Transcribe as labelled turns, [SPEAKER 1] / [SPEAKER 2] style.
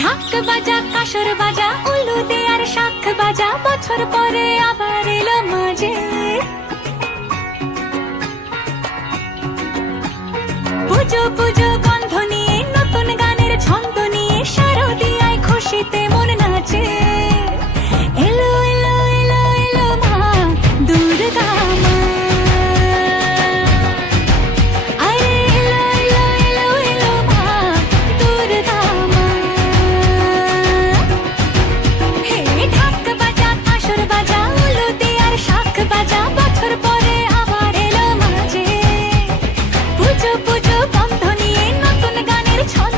[SPEAKER 1] ঢাক বাজা কাসর বাজা উলু দেয়ার শাখ বাজা বছর পরে আবার এলো মাঝে পুজো পুজো গন্ধ নিয়ে নতুন গানের ছন্দ নিয়ে শারদিয়ায় খুশিতে মন নাচে এলো এলো এলো এলো মা দুর্গা মা ฉัน